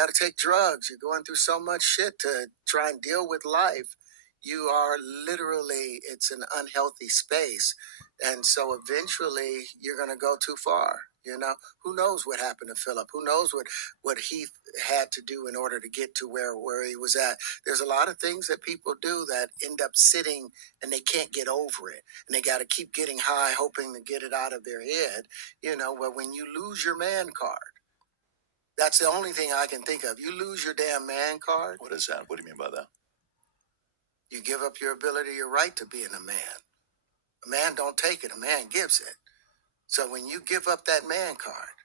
got to take drugs. You're going through so much shit to try and deal with life. You are literally, it's an unhealthy space. And so eventually you're going to go too far. You know, who knows what happened to Philip? Who knows what he had to do in order to get to where he was at? There's a lot of things that people do that end up sitting and they can't get over it. And they got to keep getting high, hoping to get it out of their head. You know, but when you lose your man card, that's the only thing I can think of. You lose your damn man card. What is that? What do you mean by that? You give up your ability, your right to being a man. A man don't take it, a man gives it. So when you give up that man card,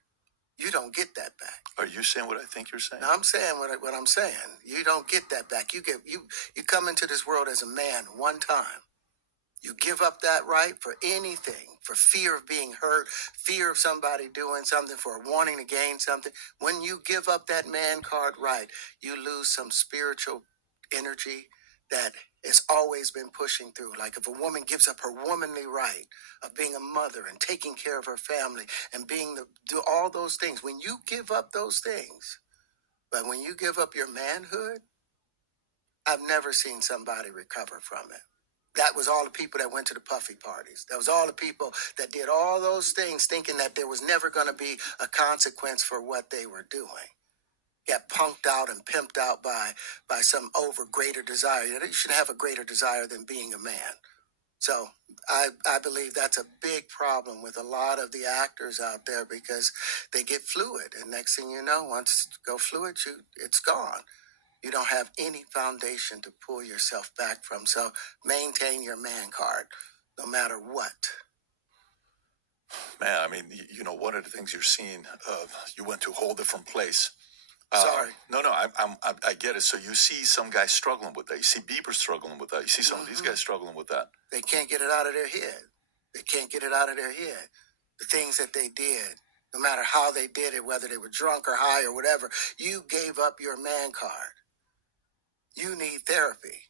you don't get that back. Are you saying what I think you're saying? No, I'm saying what I'm saying. You don't get that back. You come into this world as a man one time. You give up that right for anything, for fear of being hurt, fear of somebody doing something, for wanting to gain something. When you give up that man card right, you lose some spiritual energy that has always been pushing through. Like if a woman gives up her womanly right of being a mother and taking care of her family and do all those things, when you give up those things, but when you give up your manhood, I've never seen somebody recover from it. That was all the people that went to the puffy parties. That was all the people that did all those things thinking that there was never going to be a consequence for what they were doing. Got punked out and pimped out by some greater desire. You should have a greater desire than being a man. So I believe that's a big problem with a lot of the actors out there because they get fluid. And next thing you know, once you go fluid, it's gone. You don't have any foundation to pull yourself back from. So maintain your man card, no matter what. Man, I mean, you know, one of the things you're seeing, you went to a whole different place. Sorry. No, I get it. So you see some guys struggling with that. You see Bieber struggling with that. You see some of these guys struggling with that. They can't get it out of their head. They can't get it out of their head. The things that they did, no matter how they did it, whether they were drunk or high or whatever, you gave up your man card. You need therapy.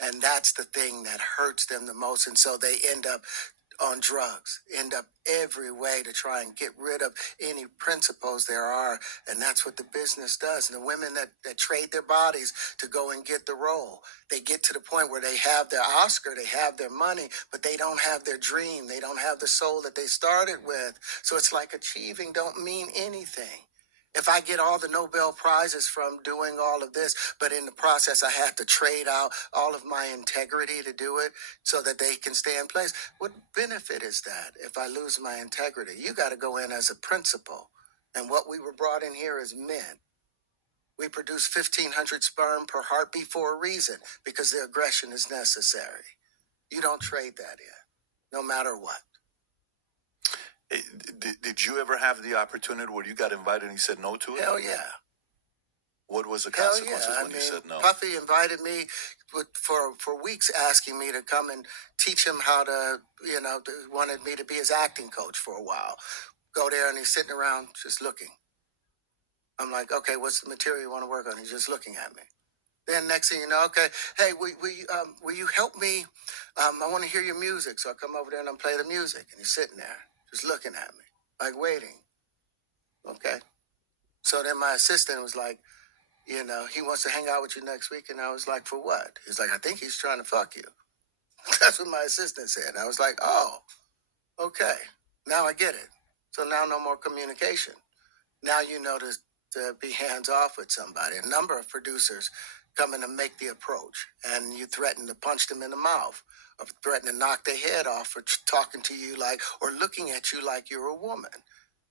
And that's the thing that hurts them the most. And so they end up on drugs, end up every way to try and get rid of any principles there are. And that's what the business does. And the women that trade their bodies to go and get the role, they get to the point where they have their Oscar, they have their money, but they don't have their dream. They don't have the soul that they started with. So it's like achieving don't mean anything. If I get all the Nobel Prizes from doing all of this, but in the process I have to trade out all of my integrity to do it so that they can stay in place, what benefit is that if I lose my integrity? You got to go in as a principal. And what we were brought in here as men. We produce 1,500 sperm per heartbeat for a reason, because the aggression is necessary. You don't trade that in, no matter what. Did you ever have the opportunity where you got invited and you said no to it? Hell yeah. What was the consequences when you said no? Puffy invited me for weeks, asking me to come and teach him how to, wanted me to be his acting coach for a while. Go there and he's sitting around just looking. I'm like, okay, what's the material you want to work on? He's just looking at me. Then next thing you know, okay, hey, will you help me? I want to hear your music. So I come over there and I play the music. And he's sitting there just looking at me, like waiting. Okay. So then my assistant was like, he wants to hang out with you next week. And I was like, for what? He's like, I think he's trying to fuck you. That's what my assistant said. I was like, oh, okay. Now I get it. So now no more communication. Now you know to be hands off with somebody. A number of producers come in and make the approach, and you threaten to punch them in the mouth, or threaten to knock their head off for talking to you or looking at you like you're a woman.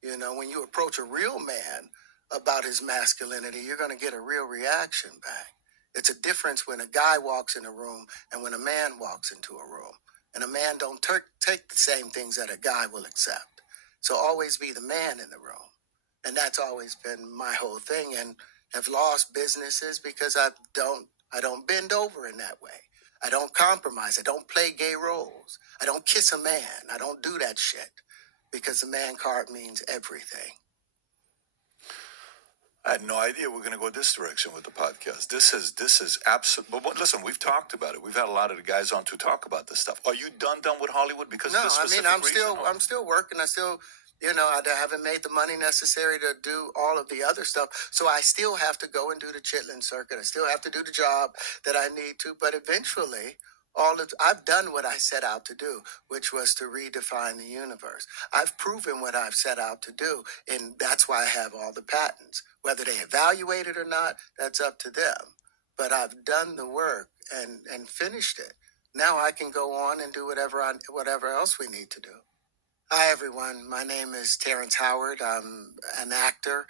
When you approach a real man about his masculinity, you're going to get a real reaction back. It's a difference when a guy walks in a room and when a man walks into a room. And a man don't take the same things that a guy will accept. So always be the man in the room. And that's always been my whole thing, and have lost businesses because I don't bend over in that way. I don't compromise. I don't play gay roles. I don't kiss a man. I don't do that shit because the man card means everything. I had no idea we're going to go this direction with the podcast. This is absolute. But listen, we've talked about it. We've had a lot of the guys on to talk about this stuff. Are you done with Hollywood because of this specific reason? I'm still working. I still I haven't made the money necessary to do all of the other stuff. So I still have to go and do the Chitlin circuit. I still have to do the job that I need to. But eventually, I've done what I set out to do, which was to redefine the universe. I've proven what I've set out to do, and that's why I have all the patents. Whether they evaluate it or not, that's up to them. But I've done the work and finished it. Now I can go on and do whatever else we need to do. Hi, everyone. My name is Terrence Howard. I'm an actor,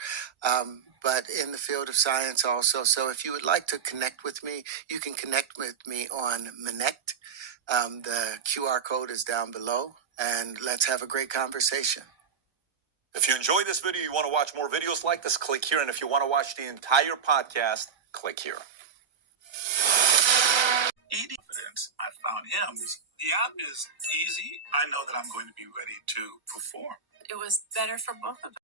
but in the field of science also. So if you would like to connect with me, you can connect with me on Minect. The QR code is down below, and let's have a great conversation. If you enjoyed this video, you want to watch more videos like this, click here. And if you want to watch the entire podcast, click here. Eating confidence, I found hymns. The app is easy. I know that I'm going to be ready to perform. It was better for both of us.